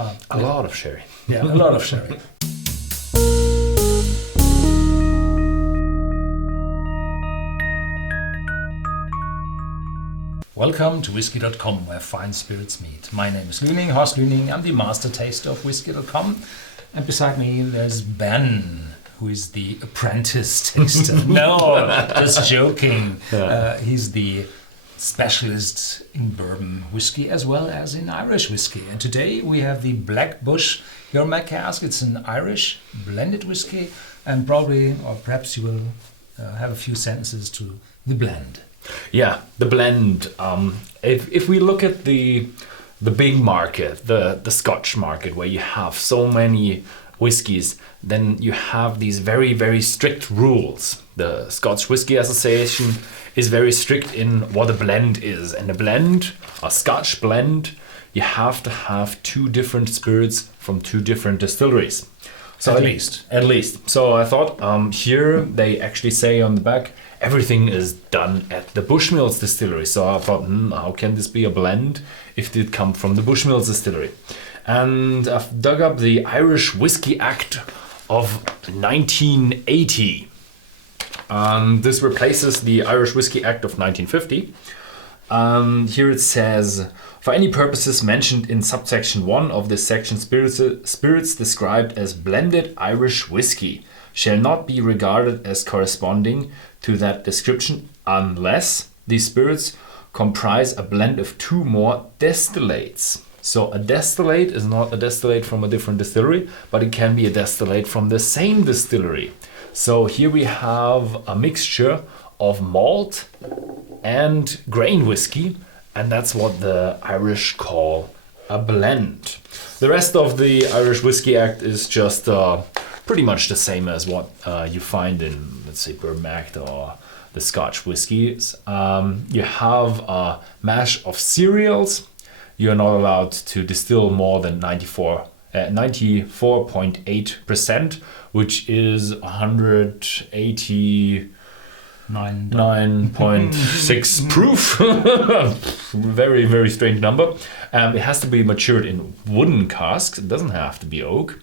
A lot of sherry. Yeah, a lot of sherry. Welcome to Whisky.com, where fine spirits meet. My name is Lüning, Horst Lüning. I'm the master taster of Whisky.com. And beside me there's Ben, who is the apprentice taster. No, just joking. He's the specialist in bourbon whiskey as well as in Irish whiskey. And today we have the Black Bush here on my cask. It's an Irish blended whiskey, and probably, or perhaps you will have a few sentences to the blend. Yeah, the blend. If we look at the big market, the Scotch market, where you have so many whiskies, then you have these very, very strict rules. The Scotch Whisky Association is very strict in what a blend is. And a blend, a Scotch blend, you have to have two different spirits from two different distilleries. So At least. So I thought here they actually say on the back, everything is done at the Bushmills distillery. So I thought, how can this be a blend if it come from the Bushmills distillery? And I've dug up the Irish Whiskey Act of 1980. This replaces the Irish Whiskey Act of 1950. Here it says, for any purposes mentioned in subsection 1 of this section, spirits described as blended Irish whiskey shall not be regarded as corresponding to that description unless these spirits comprise a blend of two more distillates. So a distillate is not a distillate from a different distillery, but it can be a distillate from the same distillery. So here we have a mixture of malt and grain whiskey, and that's what the Irish call a blend. The rest of the Irish Whiskey Act is just pretty much the same as what you find in, let's say, Bourbon Act or the Scotch whiskies. You have a mash of cereals. You're not allowed to distill more than 94.8%, which is 189.6 proof. Very, very strange number. It has to be matured in wooden casks. It doesn't have to be oak.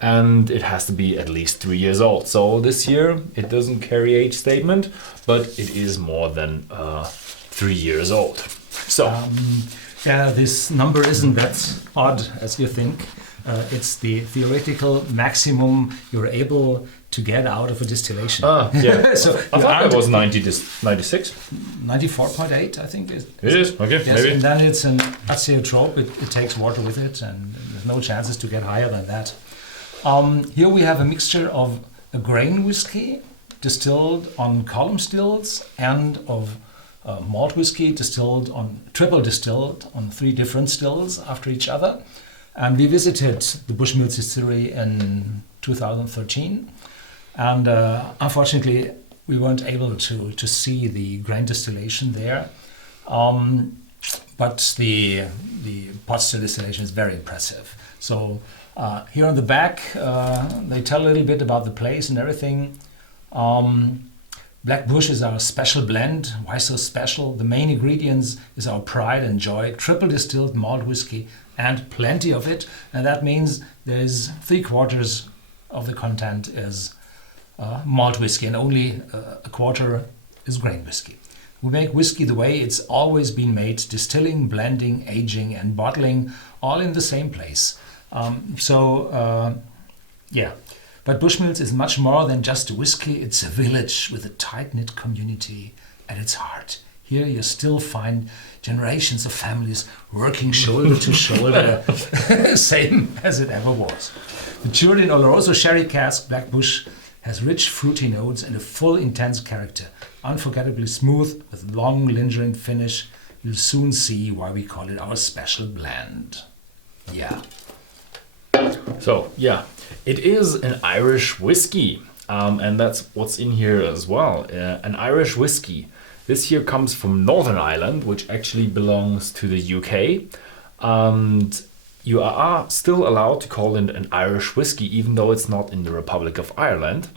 And it has to be at least 3 years old. So this year it doesn't carry age statement, but it is more than 3 years old. So yeah, this number isn't that odd as you think. It's the theoretical maximum you're able to get out of a distillation. Yeah. So I thought it was 96. 94.8, I think. It is? Okay, yes, maybe. And then it's an azeotrope. It takes water with it, and there's no chances to get higher than that. Here we have a mixture of a grain whiskey distilled on column stills and of malt whiskey triple distilled on 3 different stills after each other. And we visited the Bushmills distillery in 2013. And unfortunately, we weren't able to see the grain distillation there. But the pot still distillation is very impressive. So here on the back, they tell a little bit about the place and everything. Black Bush is our special blend. Why so special? The main ingredients is our pride and joy, triple distilled malt whiskey, and plenty of it. And that means there's 3/4 of the content is malt whiskey, and only a quarter is grain whiskey. We make whiskey the way it's always been made, distilling, blending, aging, and bottling, all in the same place. Yeah. But Bushmills is much more than just a whiskey. It's a village with a tight-knit community at its heart. Here you still find generations of families working shoulder to shoulder, same as it ever was. Matured in Oloroso sherry cask, Black Bush has rich fruity notes and a full intense character. Unforgettably smooth with long lingering finish. You'll soon see why we call it our special blend. Yeah. So, yeah, it is an Irish whiskey, and that's what's in here as well. An Irish whiskey. This here comes from Northern Ireland, which actually belongs to the UK. And you are still allowed to call it an Irish whiskey, even though it's not in the Republic of Ireland.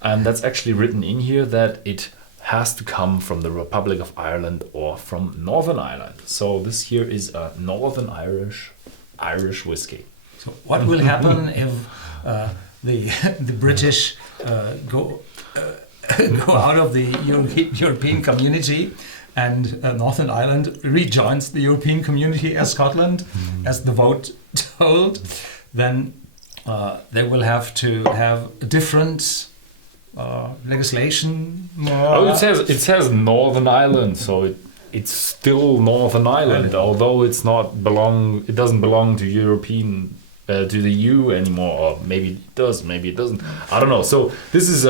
And that's actually written in here that it has to come from the Republic of Ireland or from Northern Ireland. So this here is a Northern Irish whiskey. So what will happen if the British go out of the European community and Northern Ireland rejoins the European community as Scotland, as the vote told? Then they will have to have a different legislation. Oh, it says Northern Ireland, so it's still Northern Ireland, although it doesn't belong to European to the EU anymore, or maybe it does, maybe it doesn't. I don't know. So this is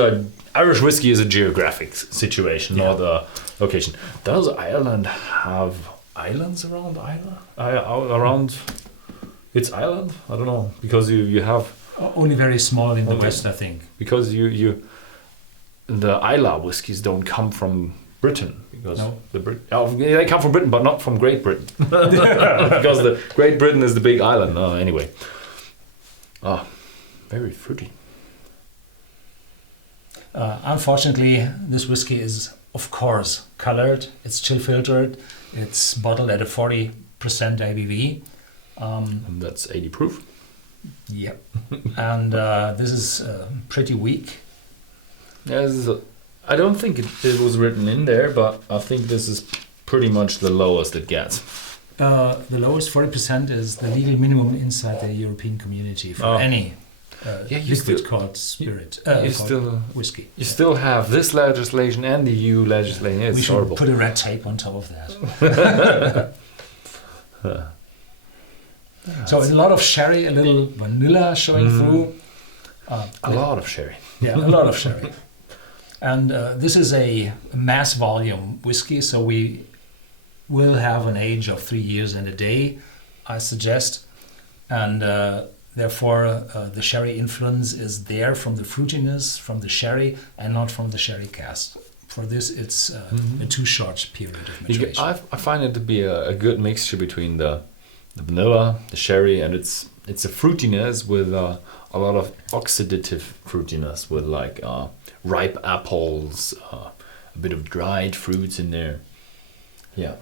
Irish whiskey is a geographic situation, not a location. Does Ireland have islands around Ireland? Around its island? I don't know, because you have only very small in the west, I think. Because the Islay whiskies don't come from Britain, because they come from Britain, but not from Great Britain, because the Great Britain is the big island. Anyway, very fruity. Unfortunately, this whiskey is, of course, colored. It's chill filtered. It's bottled at a 40% ABV. And that's 80 proof. Yep. And this is pretty weak. Yeah, I don't think it was written in there, but I think this is pretty much the lowest it gets. The lowest 40% is the legal minimum inside the European community for any liquid called spirit. Whiskey. You still have this legislation and the EU legislation. It's we should horrible. Put a red tape on top of that. So a lot of sherry, a little vanilla showing through. A lot of sherry. Yeah, a lot of sherry. And this is a mass volume whiskey, so we will have an age of 3 years and a day, I suggest. And therefore, the sherry influence is there from the fruitiness, from the sherry, and not from the sherry cask. For this, it's a too short period of maturation. I find it to be a good mixture between the vanilla, the sherry, and it's a fruitiness with a lot of oxidative fruitiness with like ripe apples, a bit of dried fruits in there. Yeah.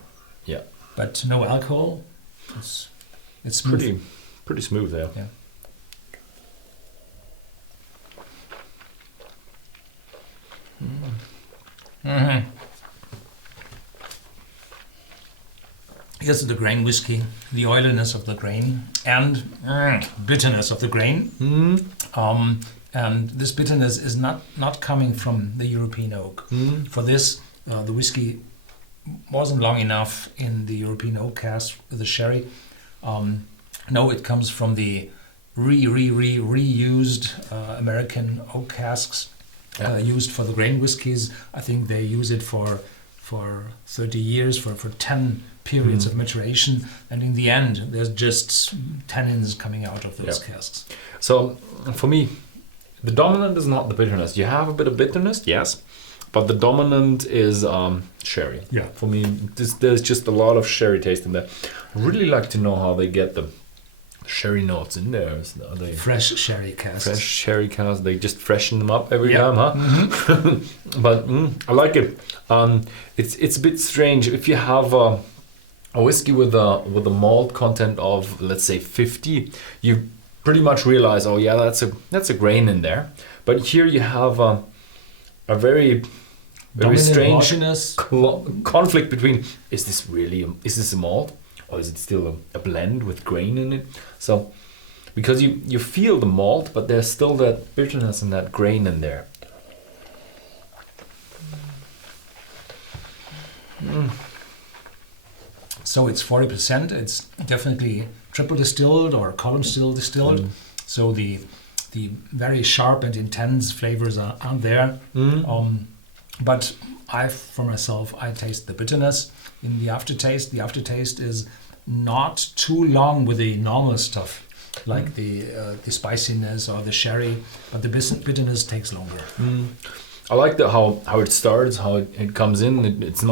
But no alcohol. It's smooth. Pretty smooth there. Yeah. Mm-hmm. Here's the grain whiskey, the oiliness of the grain and bitterness of the grain. And this bitterness is not coming from the European oak. For this, the whiskey wasn't long enough in the European oak cask with the sherry. No, it comes from the reused American oak casks used for the grain whiskies. I think they use it for 30 years, for 10 periods of maturation, and in the end there's just tannins coming out of those casks. So for me, the dominant is not the bitterness. You have a bit of bitterness, yes, but the dominant is sherry. Yeah. For me, there's just a lot of sherry taste in there. I really like to know how they get the sherry notes in there. Are they fresh sherry casks? Fresh sherry casks. They just freshen them up every time, huh? Mm-hmm. But I like it. It's a bit strange if you have a whiskey with a malt content of, let's say, 50. You pretty much realize, oh yeah, that's a grain in there. But here you have a very strange conflict between, is this a malt, or is it still a blend with grain in it? So because you feel the malt, but there's still that bitterness and that grain in there. So it's 40%. It's definitely triple distilled or column still distilled. So the very sharp and intense flavors are there. But for myself, I taste the bitterness in the aftertaste. The aftertaste is not too long with the normal stuff, like the spiciness or the sherry, but the bitterness takes longer. I like how it starts, how it comes in. It's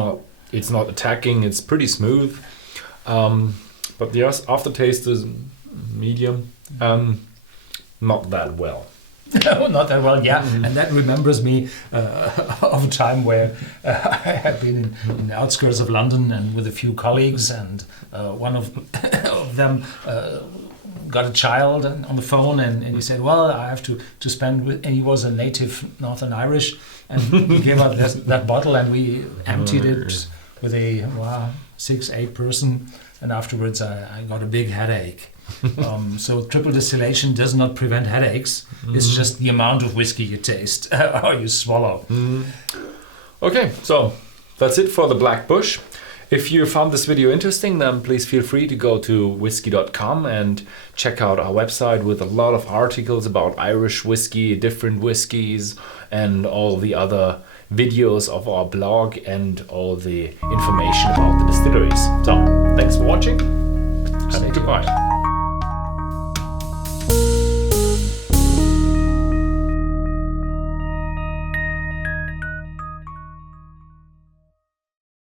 not attacking. It's pretty smooth, but the aftertaste is medium. Not that well. No, not that well, yeah. And that remembers me of a time where I had been in the outskirts of London and with a few colleagues, and one of them got a child on the phone, and he said, well, I have to spend with, and he was a native Northern Irish, and he gave us that bottle, and we emptied it with a 6-8 person, and afterwards I got a big headache. So triple distillation does not prevent headaches. It's just the amount of whiskey you taste or you swallow. Okay, so that's it for the Black Bush. If you found this video interesting, then please feel free to go to Whisky.com and check out our website with a lot of articles about Irish whiskey, different whiskies, and all the other videos of our blog and all the information about the distilleries. So, thanks for watching and goodbye.